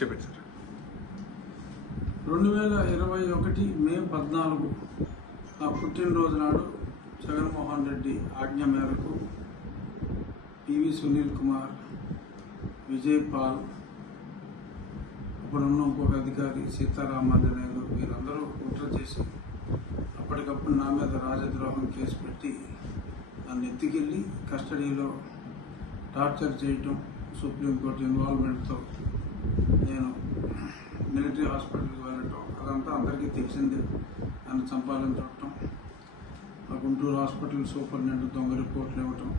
చెప్పండి సార్. 2021 మే 14 నా పుట్టినరోజు నాడు జగన్మోహన్ రెడ్డి ఆజ్ఞ మేరకు పివి సునీల్ కుమార్, విజయ్ పాల్, అప్పుడున్న ఇంకొక అధికారి సీతారామాంజనేయులు వీరందరూ కుట్ర చేసి అప్పటికప్పుడు నా మీద రాజద్రోహం కేసు పెట్టి నన్ను ఎత్తుకెళ్ళి కస్టడీలో టార్చర్ చేయటం, సుప్రీంకోర్టు ఇన్వాల్వ్మెంట్తో నేను మిలిటరీ హాస్పిటల్కి వెళ్ళటం అదంతా అందరికీ తెలిసిందే. నన్ను చంపాలని చూడటం, ఆ గుంటూరు హాస్పిటల్ సూపరింటెండెంట్ దొంగ రిపోర్ట్లు ఇవ్వటం,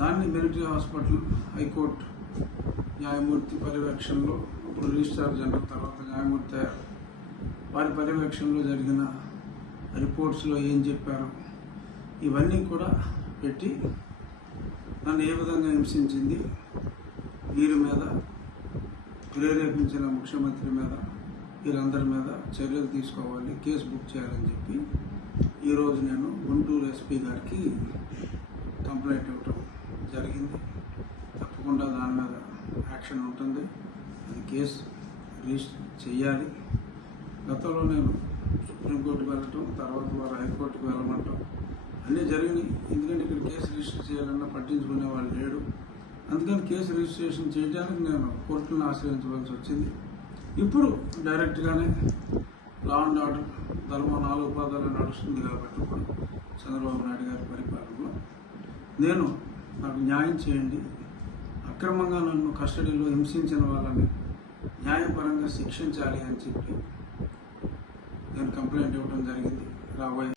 దాన్ని మిలిటరీ హాస్పిటల్ హైకోర్టు న్యాయమూర్తి పర్యవేక్షణలో, అప్పుడు రిజిస్ట్రార్ జనరల్ తర్వాత న్యాయమూర్తి అయ్యారు, వారి పర్యవేక్షణలో జరిగిన రిపోర్ట్స్లో ఏం చెప్పారు ఇవన్నీ కూడా పెట్టి నన్ను ఏ విధంగా హింసించింది, వీరి మీద ప్రేరేపించిన ముఖ్యమంత్రి మీద వీరందరి మీద చర్యలు తీసుకోవాలి, కేసు బుక్ చేయాలని చెప్పి ఈరోజు నేను గుంటూరు ఎస్పీ గారికి కంప్లైంట్ ఇవ్వటం జరిగింది. తప్పకుండా దాని మీద యాక్షన్ ఉంటుంది, అది కేసు రిజిస్టర్ చేయాలి. గతంలో నేను సుప్రీంకోర్టుకు వెళ్ళటం, తర్వాత వారు హైకోర్టుకు వెళ్ళమంటాం అన్నీ జరిగినాయి. ఎందుకంటే ఇక్కడ కేసు రిజిస్టర్ చేయాలన్నా పట్టించుకునే వాళ్ళు లేడు. అందుకని కేసు రిజిస్ట్రేషన్ చేయడానికి నేను కోర్టులను ఆశ్రయించవలసి వచ్చింది. ఇప్పుడు డైరెక్ట్గానే లా అండ్ ఆర్డర్ ధర్మం 4 పాదాలు నడుస్తుంది కాబట్టి ఇప్పుడు చంద్రబాబు నాయుడు గారి పరిపాలనలో నాకు న్యాయం చేయండి, అక్రమంగా నన్ను కస్టడీలో హింసించిన వాళ్ళని న్యాయపరంగా శిక్షించాలి అని చెప్పి నేను కంప్లైంట్ ఇవ్వడం జరిగింది. రాబోయే